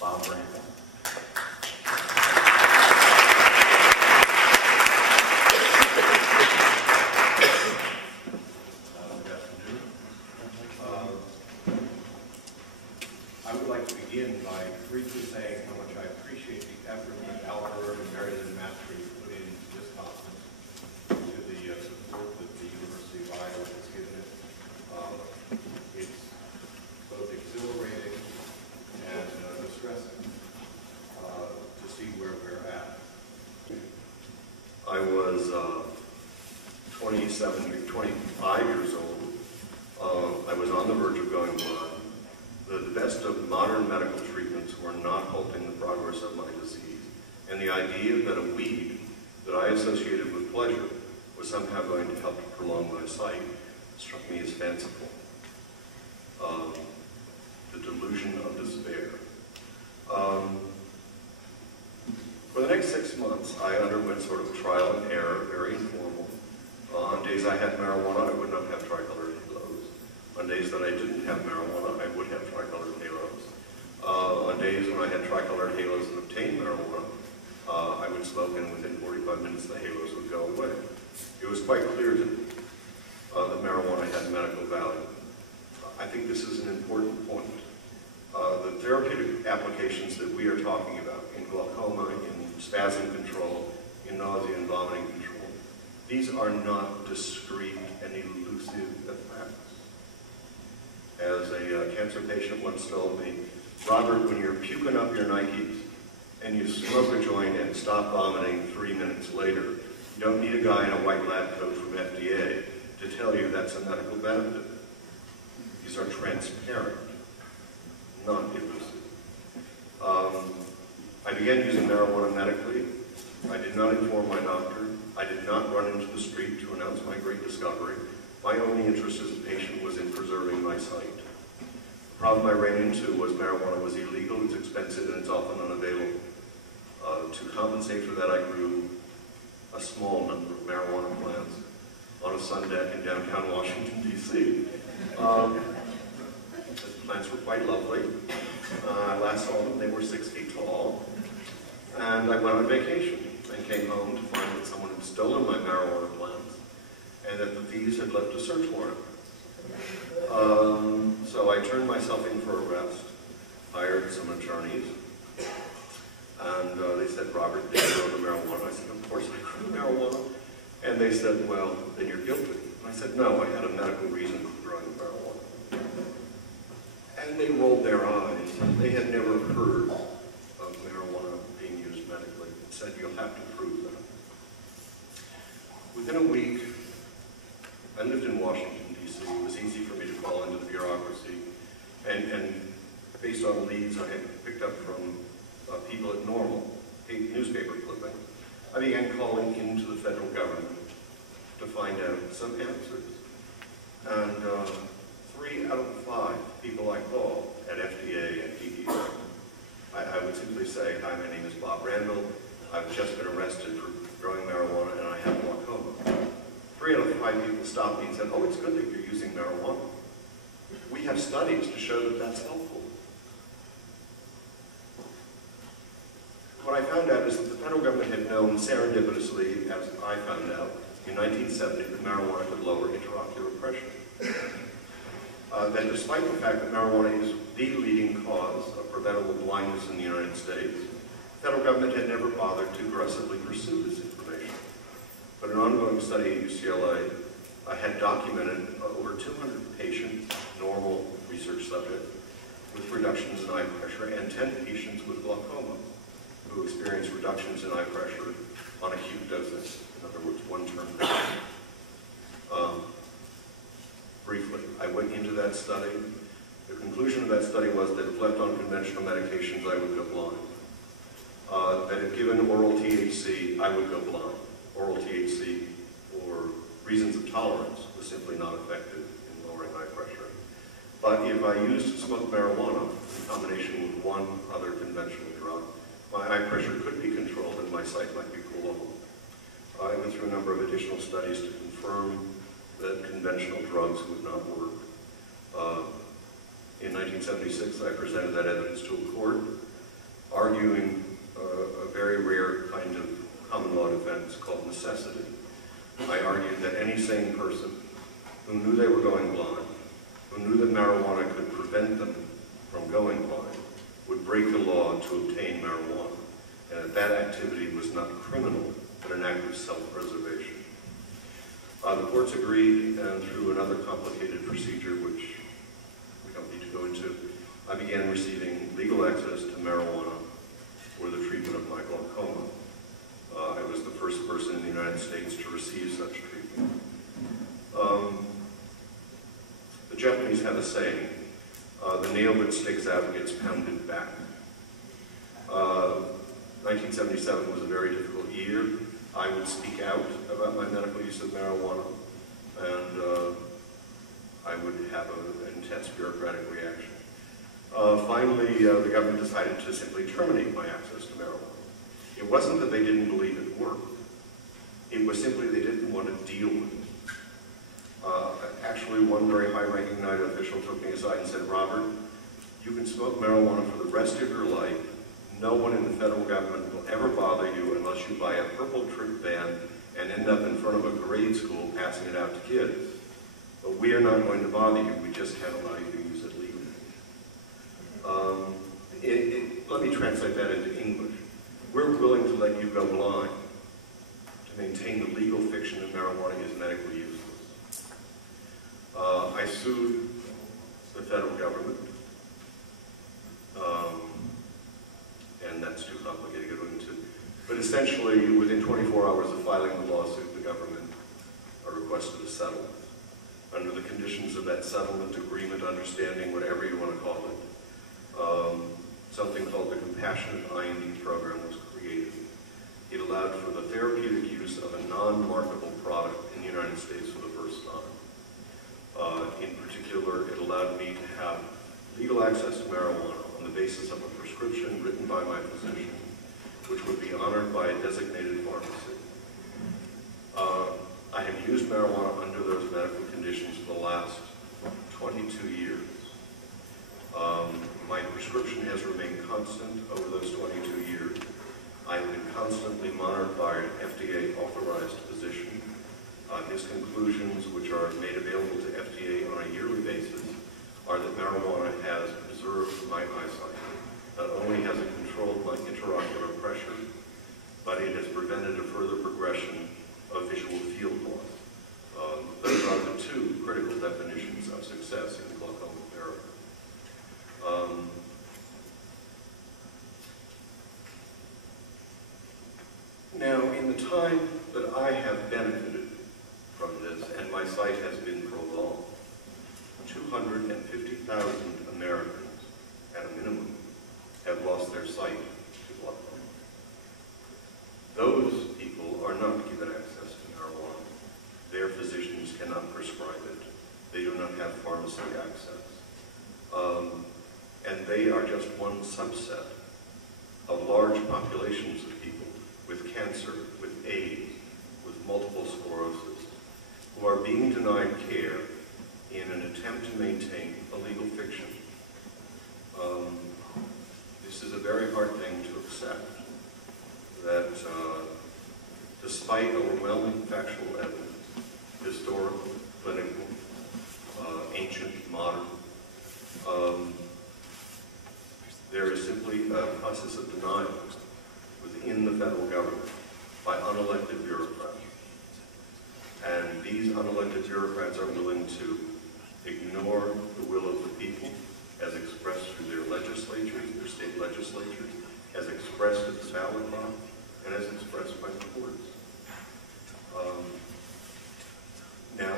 Bob Randall. Good afternoon. I would like to begin by briefly saying how much I appreciate the effort that Albert and Mary Lynn Mastry put into this conference, to the support that the University of Iowa has given it. It's both exhilarating and distressing to see where we're at. I was 25 years old. I was on the verge of going blind. The best of modern medical treatments were not halting the progress of my disease. And the idea that a weed that I associated with pleasure was somehow going to help to prolong my sight struck me as fanciful. The delusion of despair. For the next 6 months, I underwent sort of trial and error, very informal. On days I had marijuana, I would not have tricolored halos. On days that I didn't have marijuana, I would have tricolored halos. On days when I had tricolored halos and obtained marijuana, I would smoke, and within 45 minutes the halos would go away. It was quite clear to me that marijuana had medical value. I think this is an important point. The therapeutic applications that we are talking about in glaucoma, in spasm control, in nausea and vomiting control, these are not discrete and elusive effects. As a cancer patient once told me, Robert, when you're puking up your Nikes and you smoke a joint and stop vomiting 3 minutes later, you don't need a guy in a white lab coat from FDA to tell you that's a medical benefit. These are transparent, not elusive. I began using marijuana medically. I did not inform my doctor. I did not run into the street to announce my great discovery. My only interest as a patient was in preserving my sight. The problem I ran into was marijuana was illegal, it's expensive, and it's often unavailable. To compensate for that, I grew a small number of marijuana plants on a sun deck in downtown Washington, D.C. The plants were quite lovely. I last saw them, they were 6 feet tall. And I went on vacation and came home to find that someone had stolen my marijuana plants and that the thieves had left a search warrant. So I turned myself in for arrest, hired some attorneys, and they said, Robert, did you grow the marijuana? I said, of course I grew marijuana. And they said, well, then you're guilty. I said, no, I had a medical reason for growing marijuana. And they rolled their eyes. They had never heard of marijuana being used medically. And said, you'll have to prove that. Within a week, I lived in Washington, D.C. It was easy for me to fall into the bureaucracy. And based on leads I had picked up from people at Normal, newspaper clipping, I began calling into the federal government to find out some answers. And 3 out of 5 people I called at FDA and DEA, I would simply say, hi, my name is Bob Randall. I've just been arrested for growing marijuana and I have glaucoma. 3 out of 5 people stopped me and said, oh, it's good that you're using marijuana. We have studies to show that that's helpful. What I found out is that the federal government had known serendipitously, as I found out, in 1970 that marijuana could lower intraocular pressure. That despite the fact that marijuana is the leading cause of preventable blindness in the United States, the federal government had never bothered to aggressively pursue this information. But an ongoing study at UCLA had documented over 200 patients, normal research subjects, with reductions in eye pressure, and 10 patients with glaucoma who experienced reductions in eye pressure on acute dosage. In other words, 1 term. Briefly, I went into that study. The conclusion of that study was that if left on conventional medications, I would go blind. That if given oral THC, I would go blind. Oral THC, for reasons of tolerance, was simply not effective in lowering eye pressure. But if I used to smoke marijuana in combination with 1 other conventional drug, my eye pressure could be controlled and my sight might be prolonged. I went through a number of additional studies to confirm that conventional drugs would not work. In 1976, I presented that evidence to a court. necessity. I argued that any sane person who knew they were going blind, who knew that marijuana could prevent them from going blind, would break the law to obtain marijuana, and that activity was not criminal, but an act of self-preservation. The courts agreed, and through another complicated procedure, which we don't need to go into, I began receiving legal access to marijuana for the treatment of my glaucoma. I was the first person in the United States to receive such treatment. The Japanese have a saying, the nail that sticks out gets pounded back. 1977 was a very difficult year. I would speak out about my medical use of marijuana, and I would have an intense bureaucratic reaction. Finally, the government decided to simply terminate my access to marijuana. It wasn't that they didn't believe it worked. It was simply they didn't want to deal with it. Actually, one very high-ranking United official took me aside and said, "Robert, you can smoke marijuana for the rest of your life. No one in the federal government will ever bother you unless you buy a purple trip van and end up in front of a grade school passing it out to kids. But we are not going to bother you. We just can't allow you to use it legally." Let me translate that into English. We're willing to let you go blind to maintain the legal fiction that marijuana is medically useless. I sued the federal government, and that's too complicated to go into. But essentially, within 24 hours of filing the lawsuit, the government requested a settlement. Under the conditions of that settlement, agreement, understanding, whatever you want to call it, something called the Compassionate I.N.D. program was created. It allowed for the therapeutic use of a non-marketable product in the United States for the first time. In particular, it allowed me to have legal access to marijuana on the basis of a prescription written by my physician, which would be honored by a designated pharmacy. I have used marijuana under those medical conditions for the last 22 years. My prescription has remained constant over those 22 years. I have been constantly monitored by an FDA-authorized physician. His conclusions, which are made available to FDA on a yearly basis, are that marijuana has preserved my eyesight. Not only has it controlled my intraocular pressure, but it has prevented a further progression of visual field loss. Those are the two critical definitions of success in glaucoma therapy. Now, in the time that I have benefited from this, and my sight has been prolonged, 250,000 Americans, at a minimum, have lost their sight to glaucoma. Those people are not given access to marijuana. Their physicians cannot prescribe it. They do not have pharmacy access. And they are just one subset of large populations of people with cancer, with AIDS, with multiple sclerosis, who are being denied care in an attempt to maintain a legal fiction. This is a very hard thing to accept, that despite overwhelming factual evidence, historical, clinical, ancient, modern, there is simply a process of denial within the federal government by unelected bureaucrats. And these unelected bureaucrats are willing to ignore the will of the people as expressed through their legislatures, their state legislatures, as expressed at the ballot box, and as expressed by the courts. Now,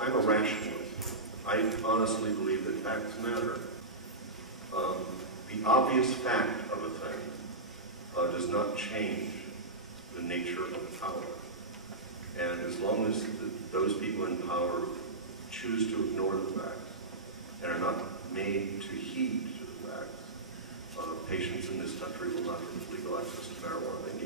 I'm a rationalist. I honestly believe that facts matter. The obvious fact of a thing does not change the nature of power. And as long as those people in power choose to ignore the facts and are not made to heed to the facts, patients in this country will not have legal access to marijuana they need.